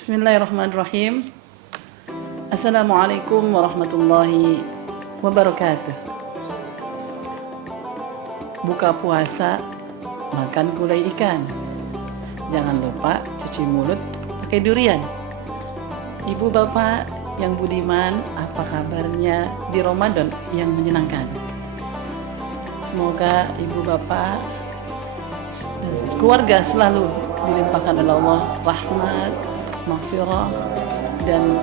Bismillahirrahmanirrahim. Assalamualaikum warahmatullahi wabarakatuh. Buka puasa, makan gulai ikan. Jangan lupa cuci mulut pakai durian. Ibu bapak yang budiman, apa kabarnya di Ramadan yang menyenangkan? Semoga ibu bapak dan keluarga selalu dilimpahkan oleh Allah rahmat, maghfirah, dan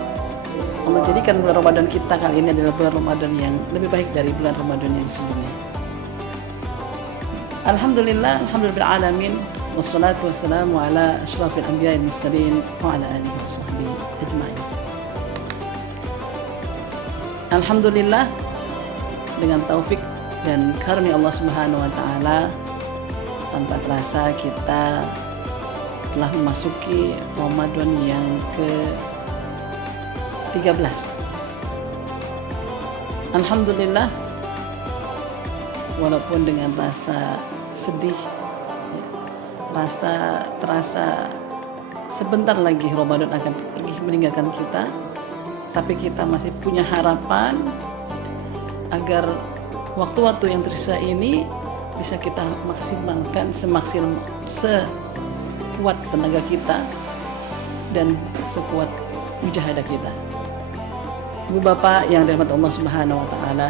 Allah jadikan bulan Ramadan kita kali ini adalah bulan Ramadan yang lebih baik dari bulan Ramadan yang sebelumnya. Alhamdulillah, alhamdulillah alamin, wassalatu wassalamu ala asyrafil anbiya'i wal mursalin wa ala alihi washabbihi ajma'in. Alhamdulillah, dengan taufik dan karunia Allah Subhanahu wa taala, tanpa terasa kita telah memasuki Ramadan yang ke-13. Alhamdulillah, walaupun dengan rasa sedih, terasa sebentar lagi Ramadan akan pergi meninggalkan kita, tapi kita masih punya harapan agar waktu-waktu yang tersisa ini bisa kita maksimalkan sekuat tenaga kita dan sekuat mujahadah kita. Ibu bapak yang dirahmati Allah Subhanahu wa taala,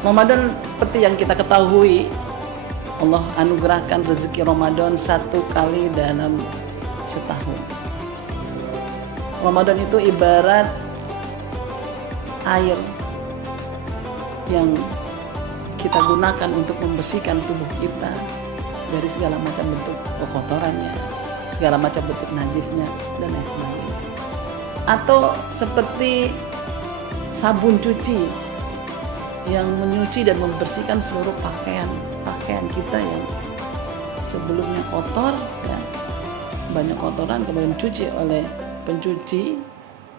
Ramadan seperti yang kita ketahui, Allah anugerahkan rezeki Ramadan satu kali dalam setahun. Ramadan itu ibarat air yang kita gunakan untuk membersihkan tubuh kita dari segala macam bentuk kotorannya, segala macam bentuk najisnya, dan lain sebagainya. Atau seperti sabun cuci yang menyuci dan membersihkan seluruh pakaian kita yang sebelumnya kotor, ya, banyak kotoran, kemudian dicuci oleh pencuci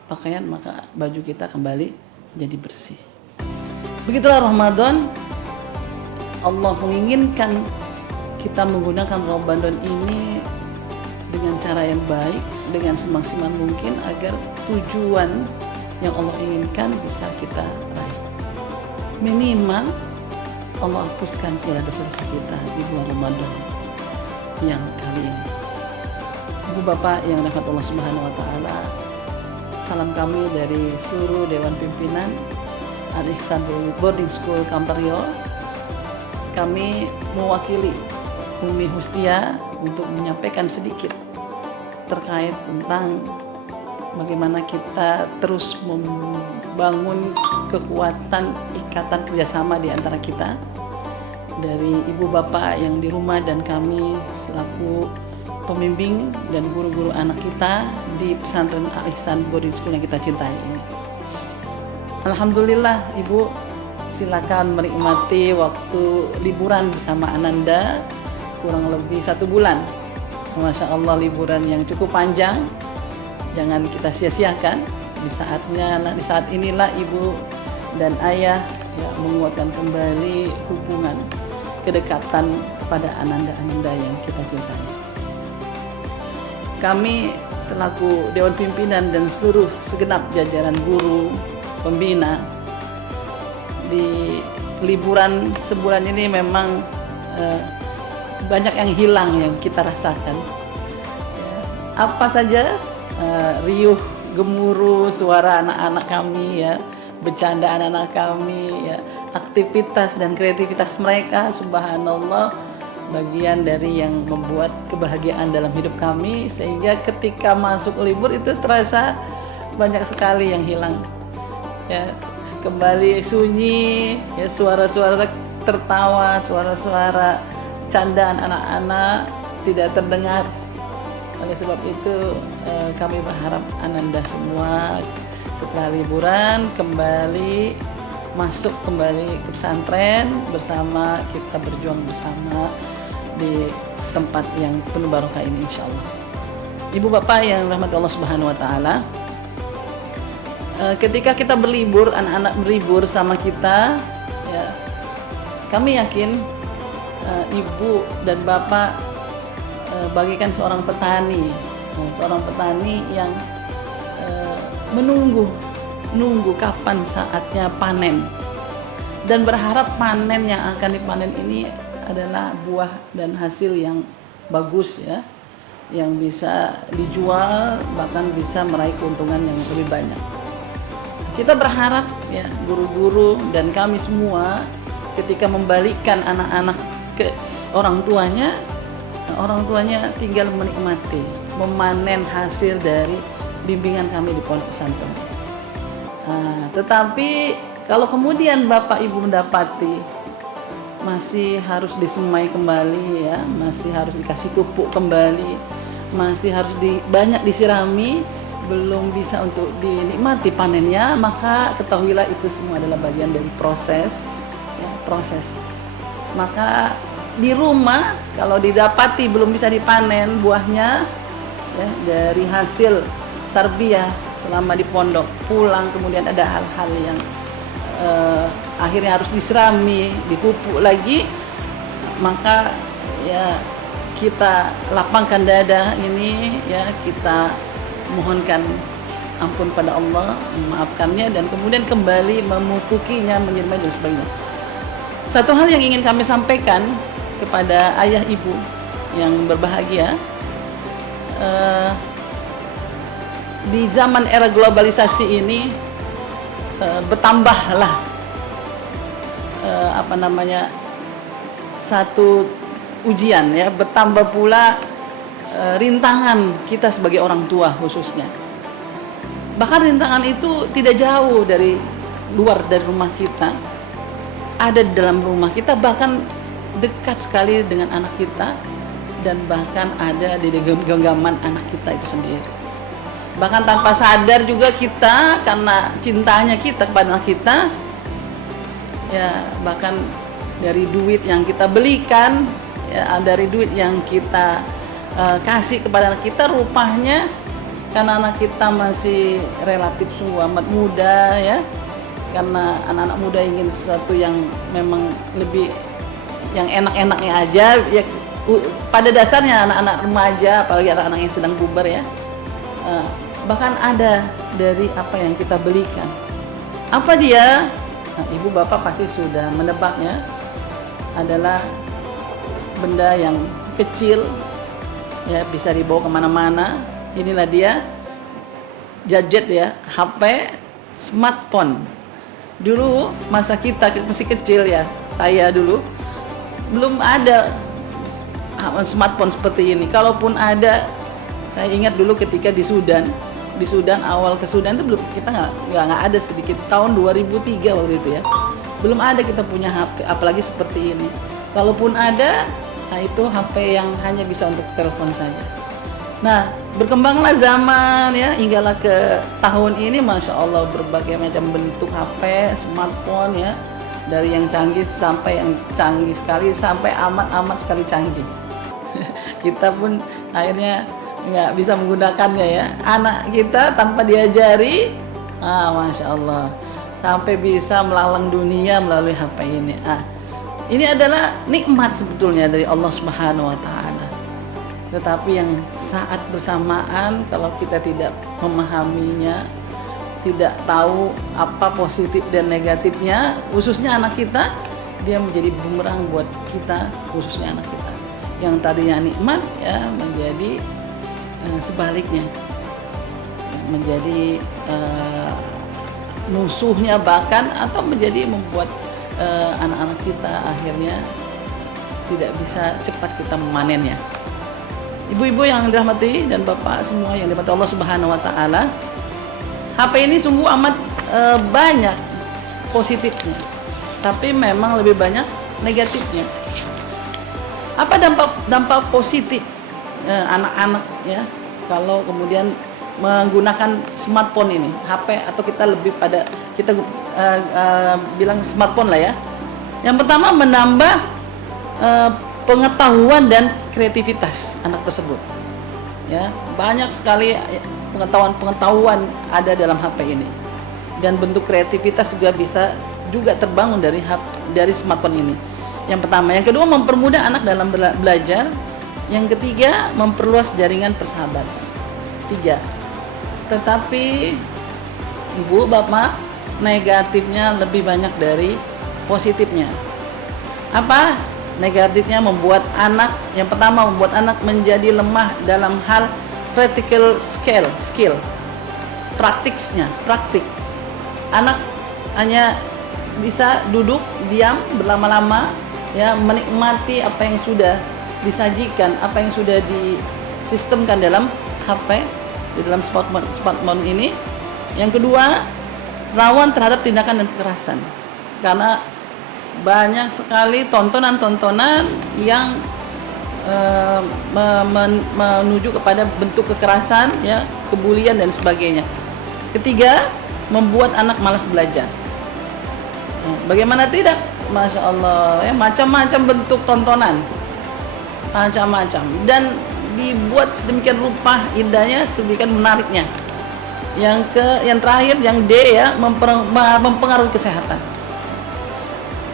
pakaian, maka baju kita kembali jadi bersih. Begitulah Ramadan. Allah menginginkan kita menggunakan Ramadan ini dengan cara yang baik, dengan semaksimal mungkin agar tujuan yang Allah inginkan bisa kita raih. Minimal Allah hapuskan segala dosa-dosa kita di bulan Ramadan yang kali ini. Ibu bapak yang dirahmati Allah Subhanahu wa taala, salam kami dari seluruh Dewan Pimpinan Al-Ihsan Boarding School Kampario. Kami mewakili Umi Hustia untuk menyampaikan sedikit terkait tentang bagaimana kita terus membangun kekuatan ikatan kerjasama di antara kita, dari ibu bapak yang di rumah dan kami selaku pembimbing dan guru-guru anak kita di pesantren Al-Ihsan Boarding School yang kita cintai ini. Alhamdulillah, ibu silakan menikmati waktu liburan bersama Ananda kurang lebih 1 bulan. Masya Allah, liburan yang cukup panjang, jangan kita sia-siakan. Di saat inilah ibu dan ayah ya, menguatkan kembali hubungan kedekatan pada Ananda yang kita cintai. Kami selaku Dewan Pimpinan dan seluruh segenap jajaran guru pembina di liburan sebulan ini memang banyak yang hilang yang kita rasakan. Apa saja riuh gemuruh suara anak-anak kami, ya, bercanda anak-anak kami, ya, aktivitas dan kreativitas mereka, subhanallah, bagian dari yang membuat kebahagiaan dalam hidup kami, sehingga ketika masuk libur itu terasa banyak sekali yang hilang, ya. Kembali sunyi, ya, suara-suara tertawa, suara-suara candaan anak-anak tidak terdengar. Oleh sebab itu kami berharap Ananda semua setelah liburan masuk kembali ke pesantren bersama kita, berjuang bersama di tempat yang penuh barokah ini insyaallah. Ibu bapak yang rahmat Allah Subhanahu wa taala, ketika kita berlibur, anak-anak berlibur sama kita, ya, kami yakin ibu dan bapak bagikan seorang petani seorang petani yang menunggu kapan saatnya panen, dan berharap panen yang akan dipanen ini adalah buah dan hasil yang bagus ya, yang bisa dijual, bahkan bisa meraih keuntungan yang lebih banyak. Kita berharap ya, guru-guru dan kami semua ketika membalikkan anak-anak ke orang tuanya tinggal menikmati, memanen hasil dari bimbingan kami di pondok pesantren. Tetapi kalau kemudian Bapak Ibu mendapati masih harus disemai kembali ya, masih harus dikasih pupuk kembali, masih harus banyak disirami, belum bisa untuk dinikmati panennya, maka ketahuilah itu semua adalah bagian dari proses ya, proses. Maka di rumah kalau didapati belum bisa dipanen buahnya ya, dari hasil tarbiyah selama di pondok, pulang kemudian ada hal-hal yang akhirnya harus diserami, dipupuk lagi, maka ya kita lapangkan dada ini ya, kita mohonkan ampun pada Allah, memaafkannya, dan kemudian kembali memupukinya menjadi baik dan sebagainya. Satu hal yang ingin kami sampaikan kepada ayah ibu yang berbahagia, di zaman era globalisasi ini bertambahlah satu ujian ya, bertambah pula rintangan kita sebagai orang tua khususnya. Bahkan rintangan itu tidak jauh dari luar dari rumah kita, ada di dalam rumah kita, bahkan dekat sekali dengan anak kita, dan bahkan ada di genggaman anak kita itu sendiri. Bahkan tanpa sadar juga kita, karena cintanya kita kepada anak kita ya, bahkan dari duit yang kita belikan ya, dari duit yang kita kasih kepada anak kita, rupanya karena anak kita masih relatif sungguh amat muda ya, karena anak-anak muda ingin sesuatu yang memang lebih yang enak-enaknya aja ya, pada dasarnya anak-anak remaja, apalagi anak-anak yang sedang puber ya, bahkan ada dari apa yang kita belikan. Apa dia? Nah, ibu bapak pasti sudah menebaknya, adalah benda yang kecil ya, bisa dibawa kemana-mana. Inilah dia, gadget ya, HP, smartphone. Dulu masa kita masih kecil ya, saya dulu belum ada smartphone seperti ini. Kalaupun ada, saya ingat dulu ketika di Sudan, awal ke Sudan itu belum, kita nggak ada, sedikit tahun 2003 waktu itu ya, belum ada kita punya HP apalagi seperti ini. Kalaupun ada, nah itu HP yang hanya bisa untuk telepon saja. Nah, berkembanglah zaman ya, hinggalah ke tahun ini, masya Allah, berbagai macam bentuk HP, smartphone ya, dari yang canggih sampai yang canggih sekali, sampai amat sekali canggih. Kita pun akhirnya nggak bisa menggunakannya ya. Anak kita tanpa diajari, masya Allah, sampai bisa melalang dunia melalui HP ini. Ini adalah nikmat sebetulnya dari Allah Subhanahu wa Ta'ala. Tetapi yang saat bersamaan, kalau kita tidak memahaminya, tidak tahu apa positif dan negatifnya, khususnya anak kita, dia menjadi bumerang buat kita, khususnya anak kita. Yang tadinya nikmat ya, menjadi sebaliknya, menjadi musuhnya bahkan, atau menjadi membuat anak-anak kita akhirnya tidak bisa cepat kita memanennya. Ibu-ibu yang dirahmati dan bapak semua yang dirahmati Allah Subhanahu wa Ta'ala, HP ini sungguh amat banyak positifnya, tapi memang lebih banyak negatifnya. Apa dampak positif anak-anak ya kalau kemudian menggunakan smartphone ini, HP, atau kita lebih pada kita bilang smartphone lah ya. Yang pertama, menambah pengetahuan dan kreativitas anak tersebut. Ya, banyak sekali pengetahuan ada dalam HP ini, dan bentuk kreativitas juga bisa terbangun dari smartphone ini. Yang pertama, yang kedua, mempermudah anak dalam belajar. Yang ketiga, memperluas jaringan persahabatan. 3. Tetapi ibu bapak, negatifnya lebih banyak dari positifnya. Apa negatifnya? Membuat anak, yang pertama, membuat anak menjadi lemah dalam hal practical skill, praktik. Anak hanya bisa duduk diam berlama-lama, ya, menikmati apa yang sudah disajikan, apa yang sudah disistemkan dalam HP, di dalam smartphone ini. Yang kedua, rawan terhadap tindakan dan kekerasan, karena banyak sekali tontonan-tontonan yang menuju kepada bentuk kekerasan, ya, kebulian dan sebagainya. Ketiga, membuat anak malas belajar. Bagaimana tidak? Masya Allah, ya, macam-macam bentuk tontonan, macam-macam, dan dibuat sedemikian rupa indahnya, sedemikian menariknya. Yang terakhir, yang D, ya, mempengaruhi kesehatan.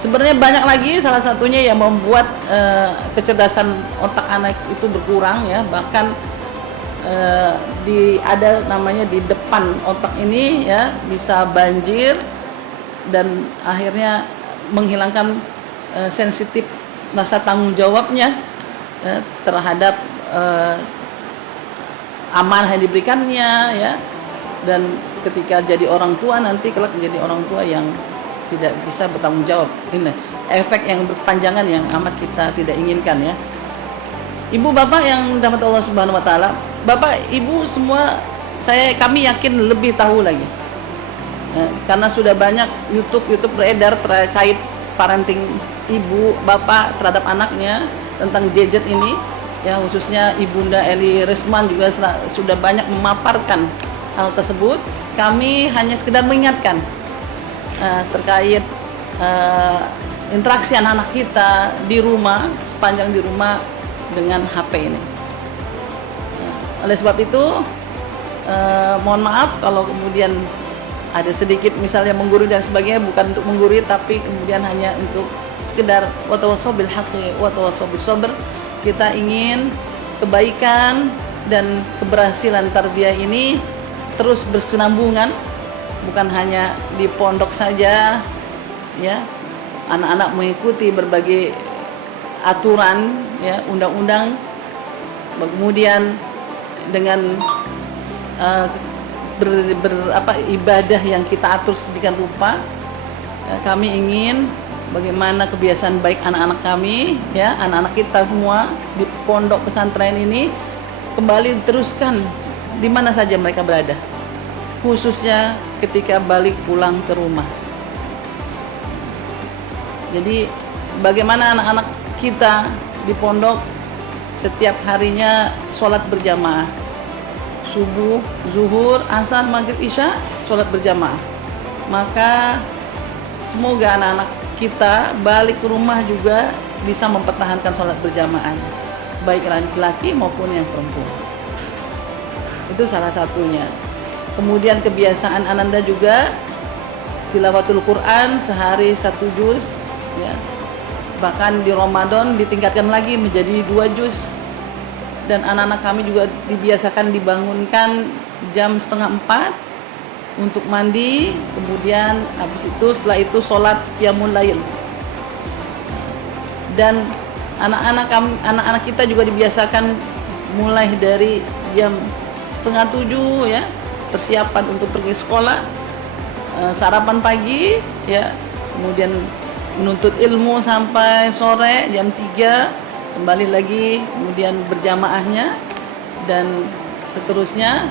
Sebenarnya banyak lagi, salah satunya yang membuat kecerdasan otak anak itu berkurang, ya, bahkan ada namanya di depan otak ini, ya, bisa banjir dan akhirnya menghilangkan sensitif rasa tanggung jawabnya terhadap amanah yang diberikannya, ya, dan ketika jadi orang tua nanti kelak menjadi orang tua yang tidak bisa bertanggung jawab. Ini efek yang berkepanjangan yang amat kita tidak inginkan, ya. Ibu bapak yang dirahmati Allah Subhanahu wa taala, bapak ibu semua, kami yakin lebih tahu lagi, karena sudah banyak YouTube beredar terkait parenting ibu bapak terhadap anaknya tentang gadget ini, ya, khususnya Ibunda Eli Resman juga sudah banyak memaparkan hal tersebut. Kami hanya sekedar mengingatkan terkait interaksi anak-anak kita di rumah, sepanjang di rumah dengan HP ini. Oleh sebab itu, mohon maaf kalau kemudian ada sedikit misalnya menggurui dan sebagainya, bukan untuk menggurui tapi kemudian hanya untuk sekedar watawassaw bil haqqi watawassaw bis sabr. Kita ingin kebaikan dan keberhasilan tarbiyah ini terus berkesinambungan, bukan hanya di pondok saja, ya, anak-anak mengikuti berbagai aturan, ya, undang-undang, kemudian dengan ibadah yang kita atur sedemikian rupa. Kami ingin bagaimana kebiasaan baik anak-anak kami, ya, anak-anak kita semua di pondok pesantren ini kembali diteruskan di mana saja mereka berada, khususnya ketika balik pulang ke rumah. Jadi bagaimana anak-anak kita di pondok setiap harinya sholat berjamaah, subuh, zuhur, asar, maghrib, isya, sholat berjamaah. Maka semoga anak-anak kita balik ke rumah juga bisa mempertahankan sholat berjamaah, baik laki-laki maupun yang perempuan. Itu salah satunya. Kemudian kebiasaan ananda juga tilawatul Quran sehari 1 juz, ya. Bahkan di Ramadan ditingkatkan lagi menjadi 2 juz. Dan anak-anak kami juga dibiasakan dibangunkan jam 3:30 untuk mandi, kemudian setelah itu sholat qiyamul lail. Dan anak-anak kita juga dibiasakan mulai dari jam 6:30, ya, persiapan untuk pergi sekolah, sarapan pagi, ya, kemudian menuntut ilmu sampai sore jam 3, kembali lagi kemudian berjamaahnya, dan seterusnya.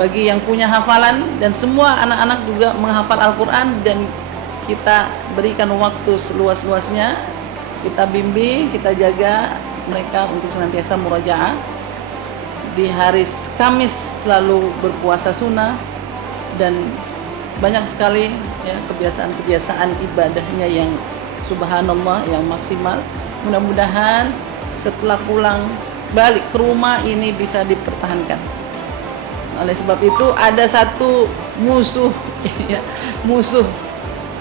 Bagi yang punya hafalan, dan semua anak-anak juga menghafal Al-Quran, dan kita berikan waktu seluas-luasnya, kita bimbing, kita jaga mereka untuk senantiasa murajaah. Di hari Kamis selalu berpuasa sunnah, dan banyak sekali, ya, kebiasaan-kebiasaan ibadahnya yang subhanallah, yang maksimal. Mudah-mudahan setelah pulang balik ke rumah ini bisa dipertahankan. Oleh sebab itu ada satu musuh, ya, musuh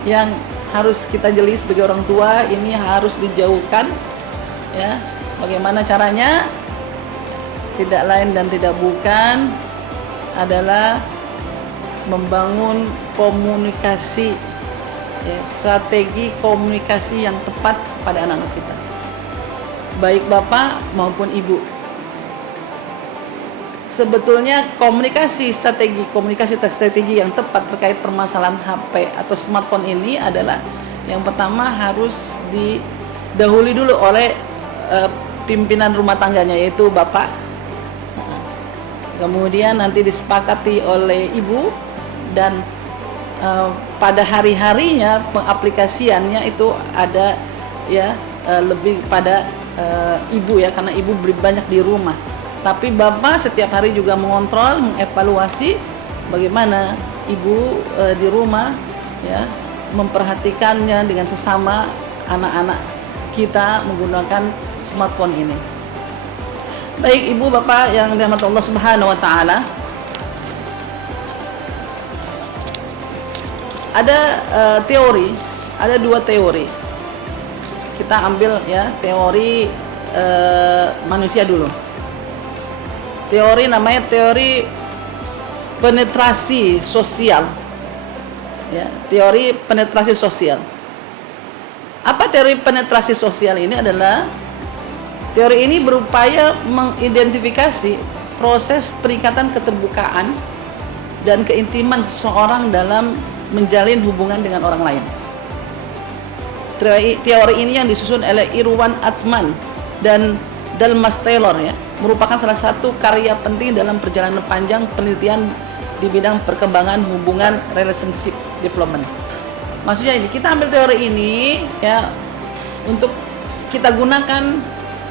yang harus kita jeli sebagai orang tua, ini harus dijauhkan, ya. Bagaimana caranya? tidak lain dan tidak bukan adalah membangun komunikasi, ya, strategi komunikasi yang tepat kepada anak-anak kita, baik bapak maupun ibu. Sebetulnya komunikasi strategi yang tepat terkait permasalahan HP atau smartphone ini adalah yang pertama harus didahului dulu oleh pimpinan rumah tangganya, yaitu bapak. Kemudian nanti disepakati oleh ibu, dan pada hari-harinya pengaplikasiannya itu ada, ya, lebih pada ibu, ya, karena ibu lebih banyak di rumah. Tapi bapak setiap hari juga mengontrol, mengevaluasi bagaimana ibu di rumah, ya, memperhatikannya dengan sesama anak-anak kita menggunakan smartphone ini. Baik ibu bapak yang dirahmati Allah Subhanahu wa taala, ada teori, ada dua teori. Kita ambil, ya, teori manusia dulu. Teori namanya teori penetrasi sosial, ya, teori penetrasi sosial. Apa teori penetrasi sosial ini? Adalah teori ini berupaya mengidentifikasi proses peningkatan keterbukaan dan keintiman seseorang dalam menjalin hubungan dengan orang lain. Teori ini yang disusun oleh Irwan Atman dan Dalmas Taylor, ya, merupakan salah satu karya penting dalam perjalanan panjang penelitian di bidang perkembangan hubungan relationship development. Maksudnya ini, kita ambil teori ini, ya, untuk kita gunakan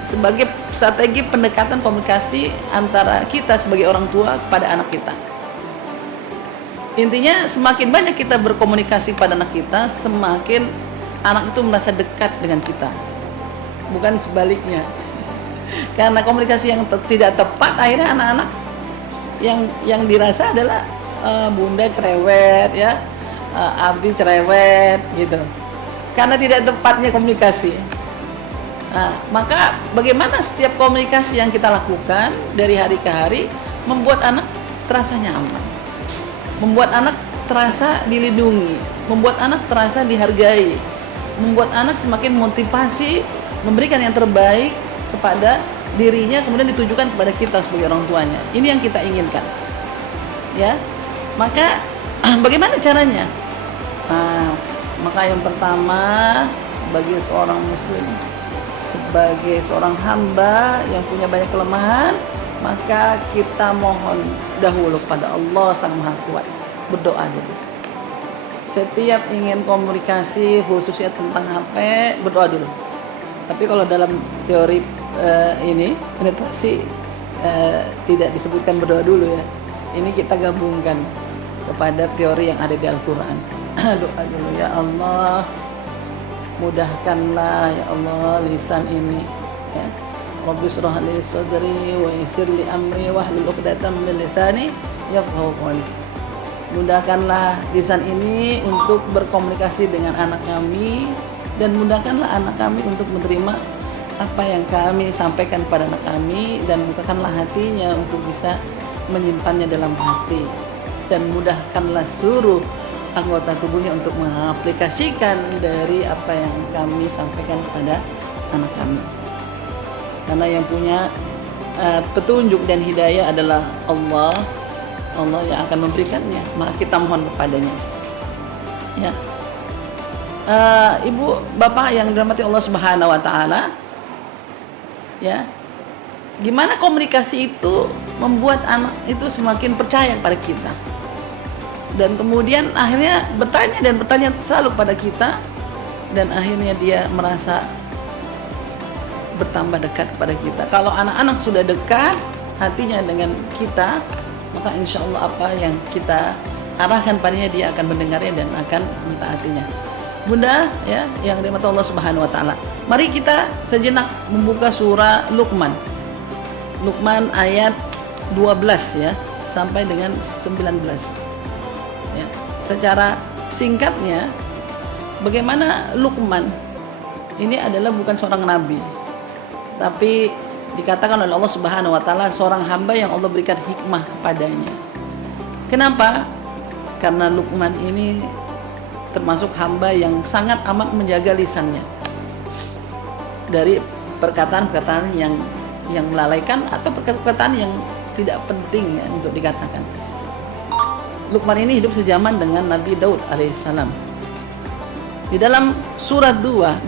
sebagai strategi pendekatan komunikasi antara kita sebagai orang tua kepada anak kita. Intinya semakin banyak kita berkomunikasi pada anak kita, semakin anak itu merasa dekat dengan kita, bukan sebaliknya. Karena komunikasi yang tidak tepat, akhirnya anak-anak yang dirasa adalah bunda cerewet, ya, abi cerewet, gitu. Karena tidak tepatnya komunikasi. Nah, maka bagaimana setiap komunikasi yang kita lakukan dari hari ke hari membuat anak terasa nyaman, membuat anak terasa dilindungi, membuat anak terasa dihargai, membuat anak semakin motivasi memberikan yang terbaik kepada dirinya, kemudian ditujukan kepada kita sebagai orang tuanya. Ini yang kita inginkan, ya. Maka bagaimana caranya? Nah, maka yang pertama, sebagai seorang muslim, sebagai seorang hamba yang punya banyak kelemahan, maka kita mohon dahulu pada Allah Sang Maha Kuat, berdoa dulu. Setiap ingin komunikasi khususnya tentang HP, berdoa dulu. Tapi kalau dalam teori ini penetrasi tidak disebutkan berdoa dulu, ya. Ini kita gabungkan kepada teori yang ada di Al-Quran. Doa dulu, ya Allah, mudahkanlah, ya Allah, lisan ini, ya. Rabbi shrah li sadri wa yassir li amri wahlul 'uqdatam min lisani yafqahu qawli. Mudahkanlah lisan ini untuk berkomunikasi dengan anak kami, dan mudahkanlah anak kami untuk menerima apa yang kami sampaikan kepada anak kami, dan bukakanlah hatinya untuk bisa menyimpannya dalam hati, dan mudahkanlah seluruh anggota tubuhnya untuk mengaplikasikan dari apa yang kami sampaikan kepada anak kami. Karena yang punya petunjuk dan hidayah adalah Allah yang akan memberikannya, maka kita mohon kepadanya, ya. Ibu bapak yang dirahmati Allah Subhanahu wa taala, ya, gimana komunikasi itu membuat anak itu semakin percaya pada kita, dan kemudian akhirnya bertanya selalu pada kita, dan akhirnya dia merasa bertambah dekat kepada kita. Kalau anak-anak sudah dekat hatinya dengan kita, maka insya Allah apa yang kita arahkan padanya dia akan mendengarnya dan akan mentaatinya. Bunda, ya, yang dirahmati Allah Subhanahu wa taala, mari kita sejenak membuka surah Luqman. Luqman ayat 12, ya, sampai dengan 19. Ya, secara singkatnya, bagaimana Luqman ini adalah bukan seorang nabi, tapi dikatakan oleh Allah Subhanahu wa taala seorang hamba yang Allah berikan hikmah kepadanya. Kenapa? Karena Luqman ini termasuk hamba yang sangat amat menjaga lisannya dari perkataan-perkataan yang melalaikan atau perkataan yang tidak penting ya untuk dikatakan. Luqman ini hidup sejaman dengan Nabi Daud alaihissalam. Di dalam surat 12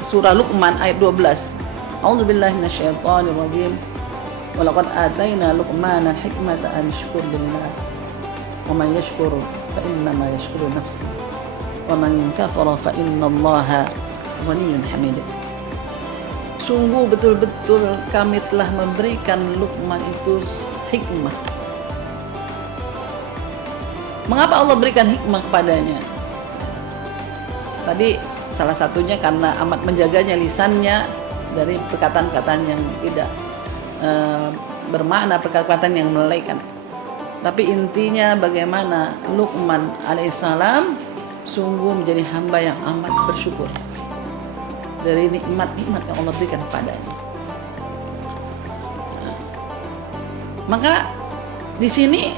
surah Luqman ayat 12, A'udzubillahi minasyaitonir rajim. Wa laqad ataina Luqmana al-hikmata an yashkur lillah. Wa man yashkur fa inna ma yashkuru nafsi. Wa man kafara fa innallaha ghaniyyun hamid. Sungguh betul-betul kami telah memberikan Luqman itu hikmah. Mengapa Allah berikan hikmah kepadanya? Tadi salah satunya karena amat menjaganya lisannya dari perkataan-perkataan yang tidak bermakna, perkataan yang melalaikan. Tapi intinya bagaimana Luqman alaihissalam sungguh menjadi hamba yang amat bersyukur dari nikmat-nikmat yang Allah berikan kepadanya. Maka di sini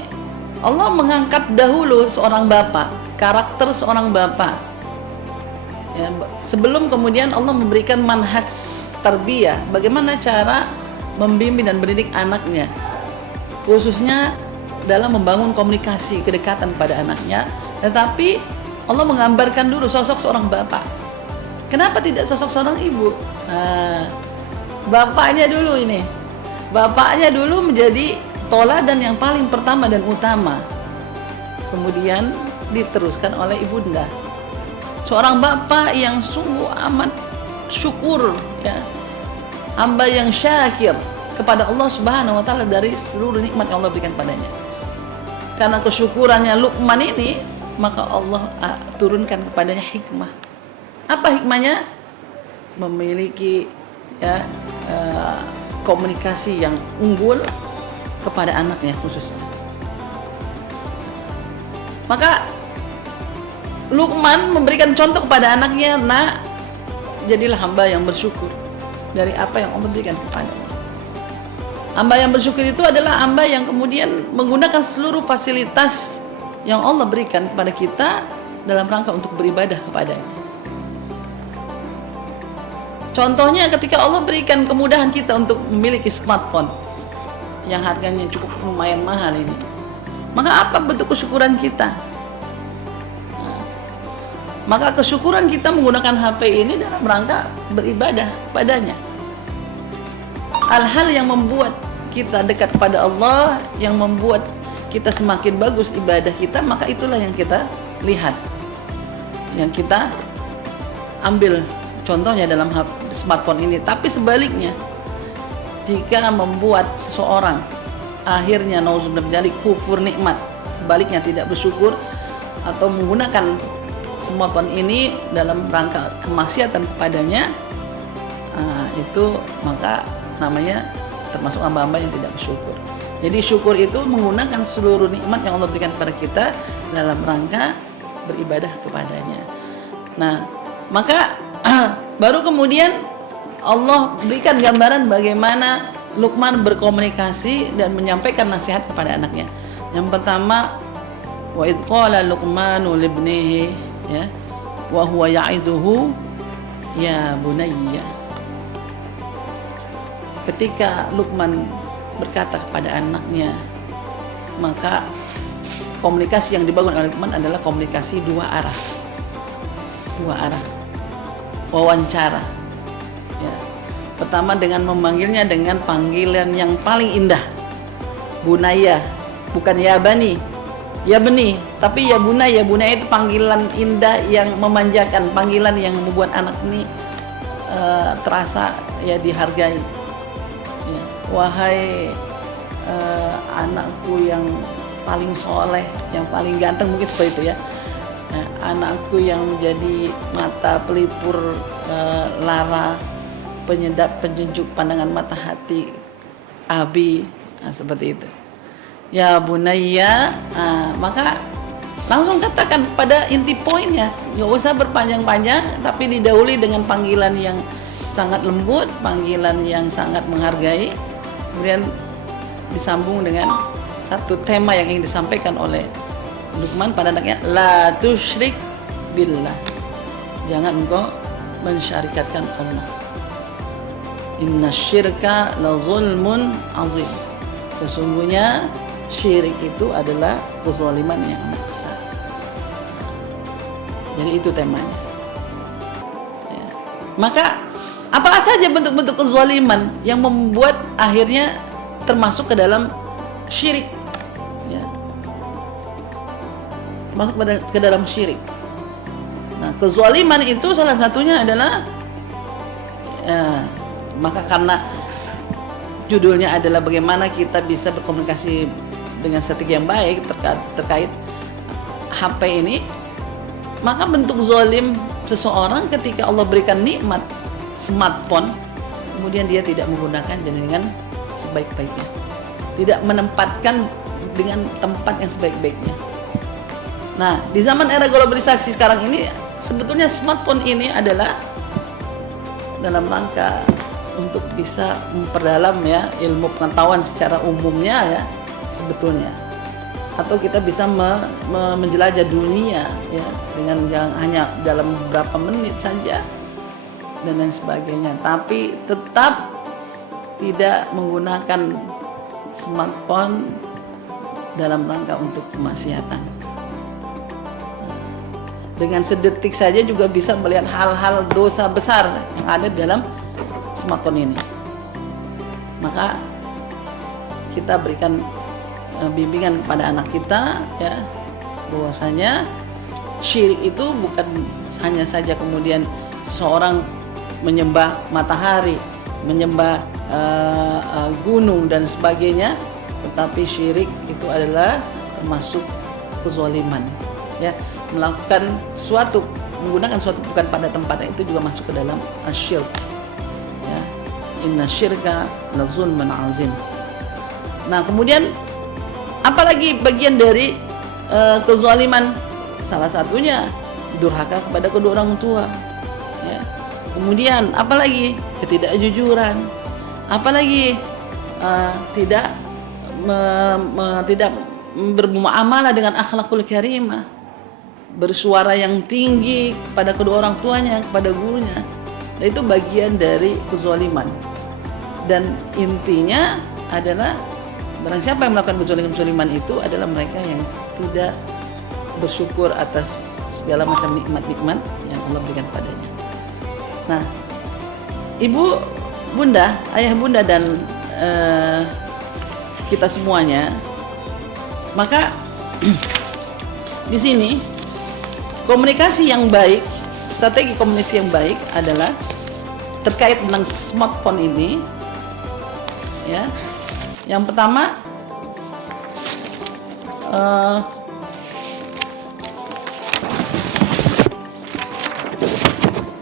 Allah mengangkat dahulu seorang bapak, karakter seorang bapak. Ya, sebelum kemudian Allah memberikan manhaj tarbiyah, bagaimana cara membimbing dan mendidik anaknya, khususnya dalam membangun komunikasi kedekatan pada anaknya. Tetapi Allah menggambarkan dulu sosok seorang bapak. Kenapa tidak sosok seorang ibu? Bapaknya dulu ini. Bapaknya dulu menjadi toladan yang paling pertama dan utama. Kemudian diteruskan oleh ibunda. Seorang bapak yang sungguh amat syukur ya. Hamba yang syakir kepada Allah Subhanahu wa taala dari seluruh nikmat yang Allah berikan padanya. Karena kesyukurannya Luqman ini, maka Allah turunkan kepadanya hikmah. Apa hikmahnya? Memiliki ya, komunikasi yang unggul kepada anaknya khususnya. Maka Luqman memberikan contoh kepada anaknya, nak, jadilah hamba yang bersyukur dari apa yang Allah berikan kepadanya. Hamba yang bersyukur itu adalah hamba yang kemudian menggunakan seluruh fasilitas yang Allah berikan kepada kita dalam rangka untuk beribadah kepadanya. Contohnya ketika Allah berikan kemudahan kita untuk memiliki smartphone yang harganya cukup lumayan mahal ini, maka apa bentuk kesyukuran kita? Maka kesyukuran kita menggunakan HP ini dalam rangka beribadah padanya. Hal-hal yang membuat kita dekat kepada Allah, yang membuat kita semakin bagus ibadah kita, maka itulah yang kita lihat, yang kita ambil contohnya dalam smartphone ini. Tapi sebaliknya, jika membuat seseorang akhirnya nauzubillah kufur nikmat, sebaliknya tidak bersyukur atau menggunakan smartphone ini dalam rangka kemaksiatan kepadanya, itu maka namanya termasuk hamba-hamba yang tidak bersyukur. Jadi syukur itu menggunakan seluruh nikmat yang Allah berikan kepada kita dalam rangka beribadah kepadanya. Nah, maka baru kemudian Allah berikan gambaran bagaimana Luqman berkomunikasi dan menyampaikan nasihat kepada anaknya. Yang pertama, wa idh qala Luqmanu libnihi ya wa huwa ya'izuhu ya bunayya. Ketika Luqman berkata kepada anaknya, maka komunikasi yang dibangun oleh Luqman adalah komunikasi dua arah, wawancara ya. Pertama dengan memanggilnya dengan panggilan yang paling indah, bunayya, bukan ya bani, ya beni, tapi ya bunayya. Bunayya itu panggilan indah yang memanjakan, panggilan yang membuat anak ini terasa ya dihargai ya. Wahai anakku yang paling soleh, yang paling ganteng, mungkin seperti itu ya. Nah, anakku yang menjadi mata pelipur lara, penyedap penjunjuk pandangan mata hati abi, seperti itu ya bunayya. Maka langsung katakan pada inti poinnya, nggak usah berpanjang-panjang, tapi didahului dengan panggilan yang sangat lembut, panggilan yang sangat menghargai. Kemudian disambung dengan satu tema yang ingin disampaikan oleh Luqman pada anaknya, la tusyrik billah. Jangan engkau mensyarikatkan Allah. Inna syirka la zulmun azim. Sesungguhnya syirik itu adalah kezaliman yang amat besar. Jadi itu temanya. Ya. Maka apa saja bentuk-bentuk kezaliman yang membuat akhirnya termasuk ke dalam syirik, ya. Masuk ke dalam syirik. Nah, kezaliman itu salah satunya adalah maka karena judulnya adalah bagaimana kita bisa berkomunikasi dengan strategi yang baik terkait HP ini, maka bentuk zalim seseorang ketika Allah berikan nikmat smartphone, kemudian dia tidak menggunakan dengan sebaik-baiknya, tidak menempatkan dengan tempat yang sebaik-baiknya. Nah, di zaman era globalisasi sekarang ini, sebetulnya smartphone ini adalah dalam rangka untuk bisa memperdalam ya ilmu pengetahuan secara umumnya ya sebetulnya, atau kita bisa menjelajah dunia ya dengan yang hanya dalam beberapa menit saja dan lain sebagainya, tapi tetap tidak menggunakan smartphone dalam rangka untuk kemaksiatan. Dengan sedetik saja juga bisa melihat hal-hal dosa besar yang ada dalam smartphone ini. Maka kita berikan bimbingan kepada anak kita ya, bahwasanya syirik itu bukan hanya saja kemudian seorang menyembah matahari, menyembah gunung dan sebagainya, tetapi syirik itu adalah termasuk kezaliman ya, melakukan suatu, menggunakan suatu bukan pada tempatnya, itu juga masuk ke dalam asyirk ya. Inna syirka la zulmun azim. Nah, kemudian apalagi bagian dari kezaliman, salah satunya durhaka kepada kedua orang tua ya. Kemudian apalagi ketidakjujuran, apalagi tidak bermuamalah dengan akhlakul karimah, bersuara yang tinggi kepada kedua orang tuanya, kepada gurunya. Dan itu bagian dari kezaliman. Dan intinya adalah barang siapa yang melakukan kezaliman itu adalah mereka yang tidak bersyukur atas segala macam nikmat-nikmat yang Allah berikan padanya. Nah, ibu, bunda, ayah bunda dan kita semuanya, maka di sini komunikasi yang baik, strategi komunikasi yang baik adalah terkait tentang smartphone ini ya. Yang pertama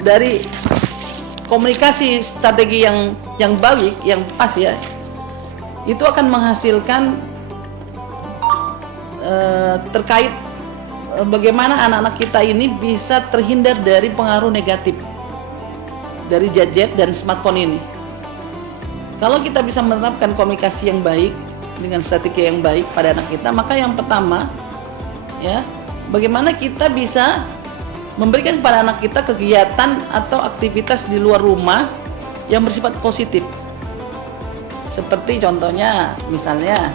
dari komunikasi strategi yang baik, yang pas ya, itu akan menghasilkan terkait bagaimana anak-anak kita ini bisa terhindar dari pengaruh negatif dari gadget dan smartphone ini. Kalau kita bisa menerapkan komunikasi yang baik dengan strategi yang baik pada anak kita, maka yang pertama ya, bagaimana kita bisa memberikan kepada anak kita kegiatan atau aktivitas di luar rumah yang bersifat positif. Seperti contohnya misalnya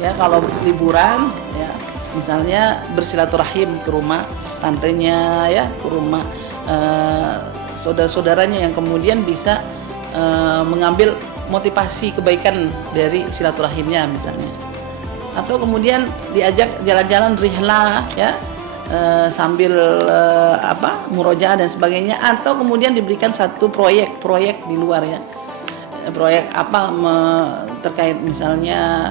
ya, kalau liburan ya, misalnya bersilaturahim ke rumah tantenya ya, ke rumah saudara-saudaranya, yang kemudian bisa mengambil motivasi kebaikan dari silaturahimnya misalnya. Atau kemudian diajak jalan-jalan rihlah ya, sambil murojaah dan sebagainya, atau kemudian diberikan satu proyek di luar ya, proyek terkait misalnya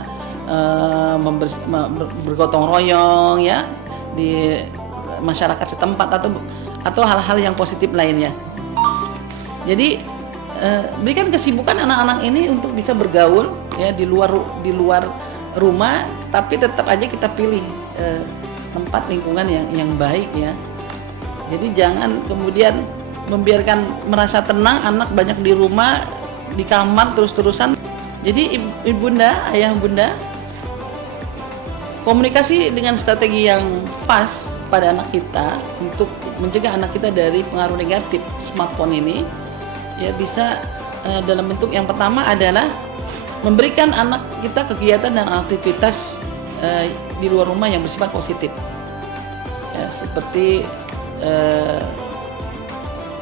bergotong royong ya di masyarakat setempat, atau hal-hal yang positif lainnya. Jadi berikan kesibukan anak-anak ini untuk bisa bergaul ya di luar rumah, tapi tetap aja kita pilih tempat lingkungan yang baik ya. Jadi jangan kemudian membiarkan merasa tenang, anak banyak di rumah, di kamar terus-terusan. Jadi ibunda, ayah bunda, komunikasi dengan strategi yang pas pada anak kita untuk mencegah anak kita dari pengaruh negatif smartphone ini, ya bisa dalam bentuk yang pertama adalah memberikan anak kita kegiatan dan aktivitas di luar rumah yang bersifat positif, ya, seperti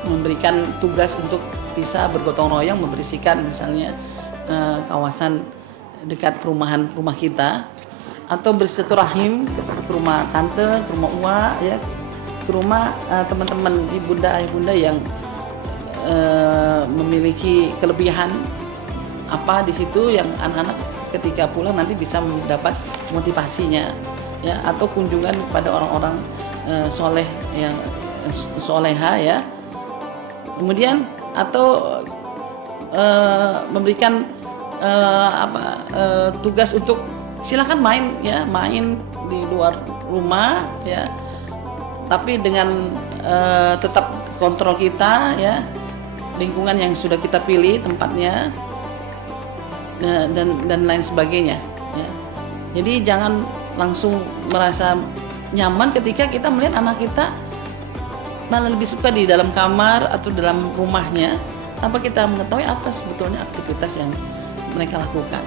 memberikan tugas untuk bisa bergotong royong membersihkan misalnya kawasan dekat rumah kita, atau bersilaturahim ke rumah tante, ke rumah uwa, ya, ke rumah teman-teman ibunda ayahbunda yang memiliki kelebihan apa di situ yang anak-anak ketika pulang nanti bisa mendapat motivasinya, ya, atau kunjungan kepada orang-orang soleh yang soleha, ya. Kemudian atau memberikan tugas untuk silakan main, ya, main di luar rumah, ya, tapi dengan tetap kontrol kita, ya, lingkungan yang sudah kita pilih tempatnya dan lain sebagainya, ya. Jadi jangan langsung merasa nyaman ketika kita melihat anak kita malah lebih suka di dalam kamar atau dalam rumahnya tanpa kita mengetahui apa sebetulnya aktivitas yang mereka lakukan.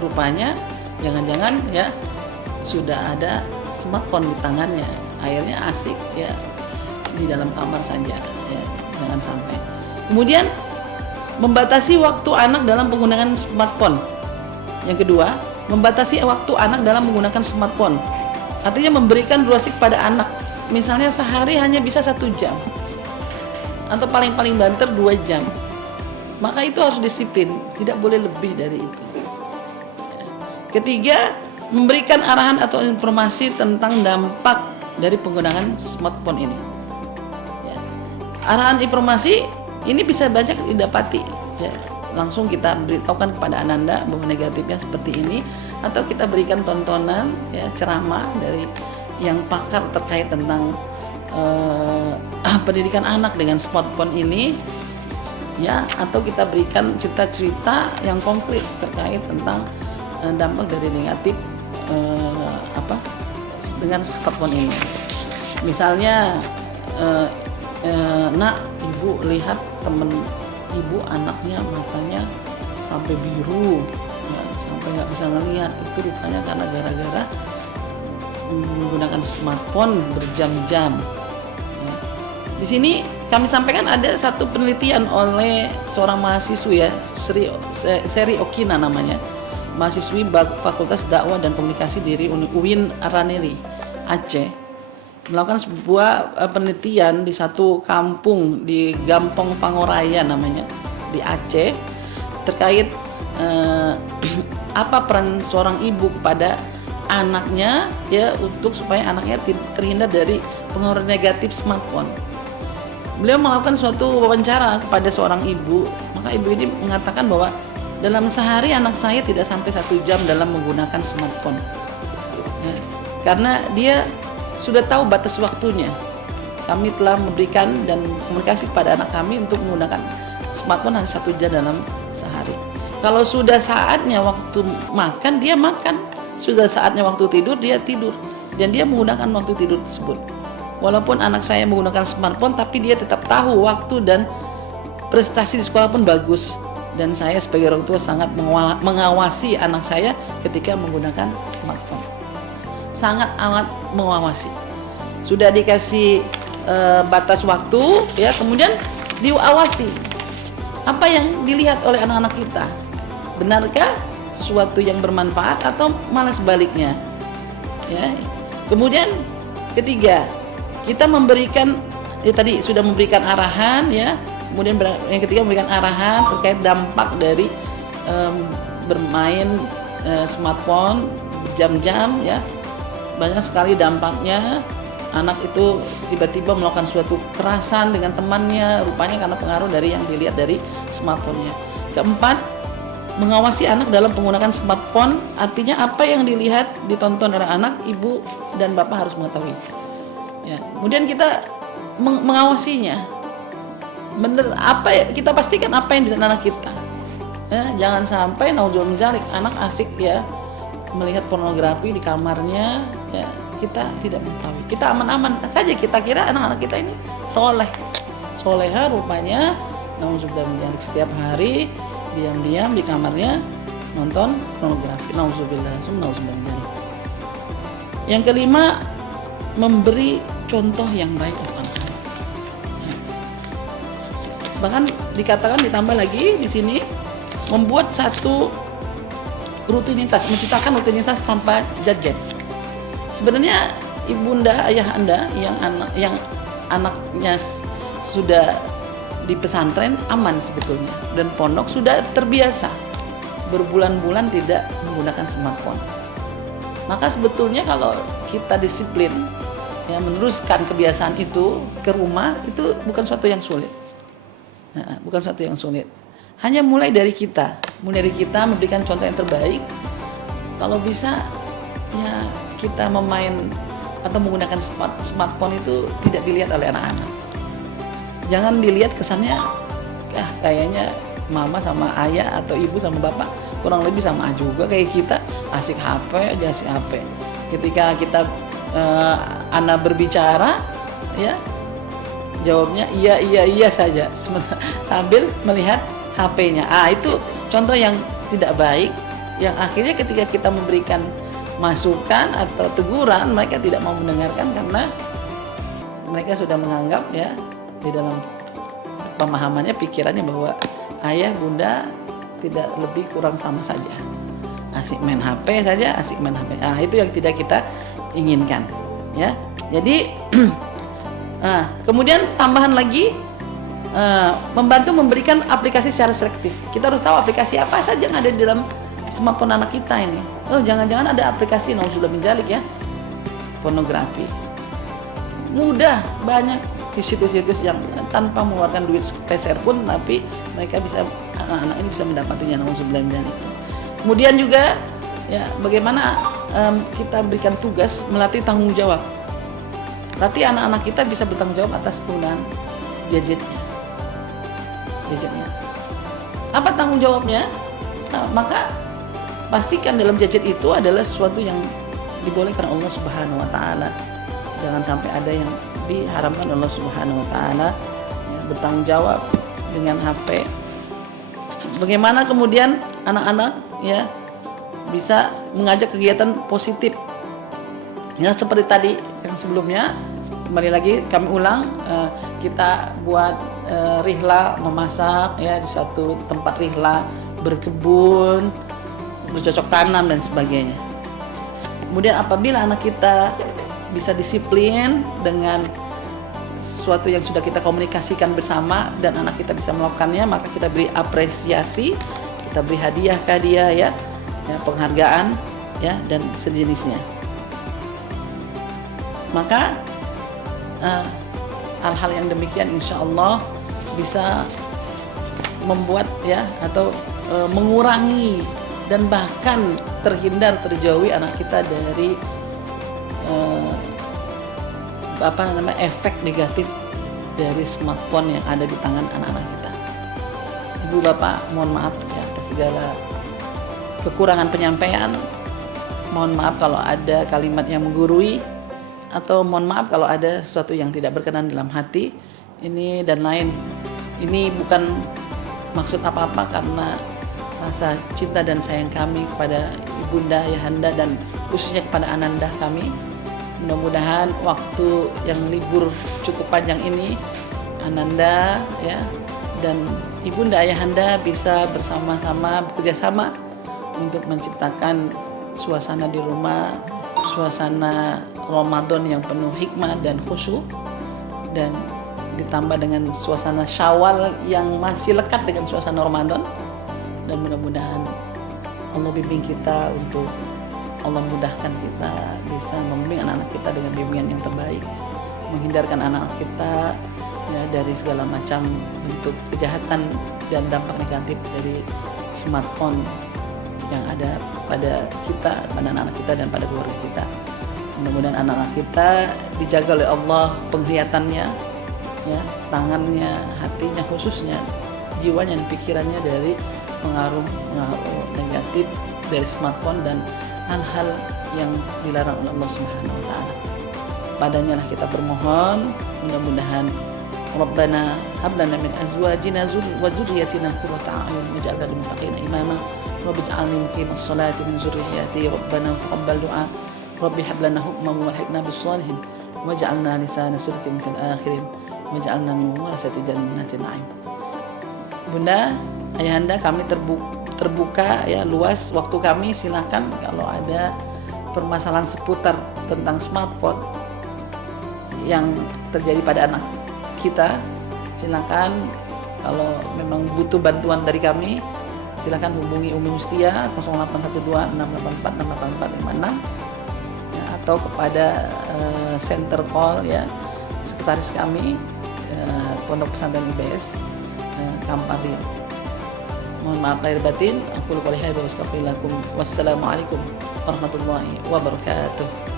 Rupanya jangan-jangan, ya, sudah ada smartphone di tangannya, akhirnya asik, ya, di dalam kamar saja, ya, jangan sampai. Kemudian membatasi waktu anak dalam penggunaan smartphone. Yang kedua, membatasi waktu anak dalam menggunakan smartphone, artinya memberikan durasi kepada anak. Misalnya sehari hanya bisa 1 jam atau paling banter 2 jam, maka itu harus disiplin, tidak boleh lebih dari itu. Ketiga, memberikan arahan atau informasi tentang dampak dari penggunaan smartphone ini, ya. Arahan informasi ini bisa banyak didapati, ya. Langsung kita beritahukan kepada Ananda bahwa negatifnya seperti ini, atau kita berikan tontonan, ya, ceramah dari yang pakar terkait tentang pendidikan anak dengan smartphone ini, ya, atau kita berikan cerita-cerita yang konkret terkait tentang dampak dari negatif dengan smartphone ini. Misalnya, nak, ibu lihat temen ibu anaknya matanya sampai biru, ya, sampai nggak bisa ngelihat, itu rupanya karena gara-gara menggunakan smartphone berjam-jam. Ya. Di sini kami sampaikan ada satu penelitian oleh seorang mahasiswi, ya, Seri Okina namanya, mahasiswi Fakultas Dakwah dan Komunikasi di UIN Araneri, Aceh, melakukan sebuah penelitian di satu kampung di Gampong Pangoraya namanya, di Aceh, terkait apa peran seorang ibu kepada anaknya, ya, untuk supaya anaknya terhindar dari pengaruh negatif smartphone. Beliau melakukan suatu wawancara kepada seorang ibu, maka ibu ini mengatakan bahwa dalam sehari anak saya tidak sampai 1 jam dalam menggunakan smartphone, ya, karena dia sudah tahu batas waktunya. Kami telah memberikan dan komunikasi kepada anak kami untuk menggunakan smartphone hanya 1 jam dalam sehari. Kalau sudah saatnya waktu makan, dia makan. Sudah saatnya waktu tidur, dia tidur, dan dia menggunakan waktu tidur tersebut. Walaupun anak saya menggunakan smartphone, tapi dia tetap tahu waktu dan prestasi di sekolah pun bagus. Dan saya sebagai orang tua sangat mengawasi anak saya ketika menggunakan smartphone. Sangat amat mengawasi. Sudah dikasih batas waktu, ya, kemudian diawasi apa yang dilihat oleh anak-anak kita. Benarkah sesuatu yang bermanfaat atau malah sebaliknya, ya. Kemudian ketiga, kita memberikan, ya, tadi sudah memberikan arahan, ya. Kemudian yang ketiga memberikan arahan terkait dampak dari bermain smartphone berjam-jam, ya. Banyak sekali dampaknya. Anak itu tiba-tiba melakukan suatu kekerasan dengan temannya, rupanya karena pengaruh dari yang dilihat dari smartphone-nya. Keempat, mengawasi anak dalam penggunaan smartphone, artinya apa yang dilihat, ditonton oleh anak, ibu dan bapak harus mengetahui, ya. Kemudian kita mengawasinya, bener apa ya, kita pastikan apa yang di anak kita. Ya, jangan sampai naudzubillah min dzalik, anak asik ya melihat pornografi di kamarnya, ya kita tidak mengetahui. Kita aman-aman saja, kita kira anak-anak kita ini soleha, rupanya naudzubillah min dzalik setiap hari diam-diam di kamarnya nonton pornografi. Naudzubillah min dzalik. Yang kelima, memberi contoh yang baik untuk anak-anak. Bahkan dikatakan, ditambah lagi di sini, membuat satu rutinitas, menciptakan rutinitas tanpa gadget. Sebenarnya ibunda, ayah Anda yang anaknya sudah di pesantren aman sebetulnya, dan pondok sudah terbiasa berbulan-bulan tidak menggunakan smartphone. Maka sebetulnya kalau kita disiplin ya meneruskan kebiasaan itu ke rumah, itu bukan suatu yang sulit. Nah, bukan suatu yang sulit. Hanya mulai dari kita memberikan contoh yang terbaik. Kalau bisa ya kita memain atau menggunakan smartphone itu tidak dilihat oleh anak-anak. Jangan dilihat kesannya kayaknya mama sama ayah atau ibu sama bapak kurang lebih sama juga kayak kita, asik HP aja, asik HP. Ketika kita anak berbicara ya jawabnya iya saja sambil melihat HP-nya. Itu contoh yang tidak baik, yang akhirnya ketika kita memberikan masukan atau teguran, mereka tidak mau mendengarkan karena mereka sudah menganggap ya di dalam pemahamannya, pikirannya bahwa ayah bunda tidak lebih kurang sama saja, asik main HP saja, asik main HP. Itu yang tidak kita inginkan ya. Jadi kemudian tambahan lagi, membantu memberikan aplikasi secara selektif. Kita harus tahu aplikasi apa saja yang ada di dalam smartphone anak kita ini. Jangan-jangan ada aplikasi naudzubillah min dzalik ya, pornografi. Mudah, banyak di situs-situs yang tanpa mengeluarkan duit peser pun, tapi mereka bisa, anak-anak ini bisa mendapatinya, naudzubillah min dzalik. Kemudian juga ya bagaimana kita berikan tugas melatih tanggung jawab. Latih anak-anak kita bisa bertanggung jawab atas penggunaan gadgetnya. Apa tanggung jawabnya? Maka pastikan dalam gadget itu adalah sesuatu yang dibolehkan Allah Subhanahu wa taala. Jangan sampai ada yang diharamkan Allah Subhanahu wa taala. Bertanggung jawab dengan HP. Bagaimana kemudian anak-anak ya bisa mengajak kegiatan positif. Ya seperti tadi yang sebelumnya, kembali lagi kami ulang, kita buat rihla memasak ya di suatu tempat rihla, berkebun, bercocok tanam dan sebagainya. Kemudian apabila anak kita bisa disiplin dengan sesuatu yang sudah kita komunikasikan bersama dan anak kita bisa melakukannya, maka kita beri apresiasi, kita beri hadiah ke dia ya penghargaan ya dan sejenisnya. Maka hal-hal yang demikian insya Allah bisa membuat ya atau mengurangi dan bahkan terjauhi anak kita dari efek negatif dari smartphone yang ada di tangan anak-anak kita. Ibu bapak mohon maaf ya atas segala kekurangan penyampaian. Mohon maaf kalau ada kalimat yang menggurui, atau mohon maaf kalau ada sesuatu yang tidak berkenan dalam hati ini dan lain. Ini bukan maksud apa-apa karena rasa cinta dan sayang kami kepada ibunda, ayahanda dan khususnya kepada ananda kami. Mudah-mudahan waktu yang libur cukup panjang ini ananda ya dan ibunda, ayahanda bisa bersama-sama bekerja sama untuk menciptakan suasana di rumah, suasana Ramadan yang penuh hikmah dan khusyuk, dan ditambah dengan suasana Syawal yang masih lekat dengan suasana Ramadan. Dan mudah-mudahan Allah bimbing kita untuk Allah mudahkan kita bisa membimbing anak-anak kita dengan bimbingan yang terbaik, menghindarkan anak-anak kita ya dari segala macam bentuk kejahatan dan dampak negatif dari smartphone yang ada pada kita, pada anak-anak kita dan pada keluarga kita. Mudah-mudahan anak-anak kita dijaga oleh Allah penglihatannya, ya, tangannya, hatinya, khususnya jiwanya dan pikirannya dari pengaruh negatif dari smartphone dan hal-hal yang dilarang oleh Allah Subhanahu wa taala. Padanya lah kita bermohon, mudah-mudahan Rabbana hab lana min azwajina wa dzurriyyatina qurrata a'yun waj'alna lil muttaqina imama waj'alni muqimas salati min dzurriyyati Rabbana taqabbal du'a Rabbi hab lana hukman wa alhiqna bis shalihin waj'alna lisana sidqin fil akhirin waj'alna min warasati jannatin na'im. Bunda, ayahanda, kami terbuka ya, luas waktu kami. Silakan kalau ada permasalahan seputar tentang smartphone yang terjadi pada anak kita, silakan. Kalau memang butuh bantuan dari kami, silakan hubungi Umi Mustia 081268468456 ya, atau kepada center call ya, sekretaris kami Pondok Pesantren IBS Kampari. Mohon maaf lahir batin. Aku qouli hadza wa astaghfirullakum. Wassalamualaikum warahmatullahi wabarakatuh.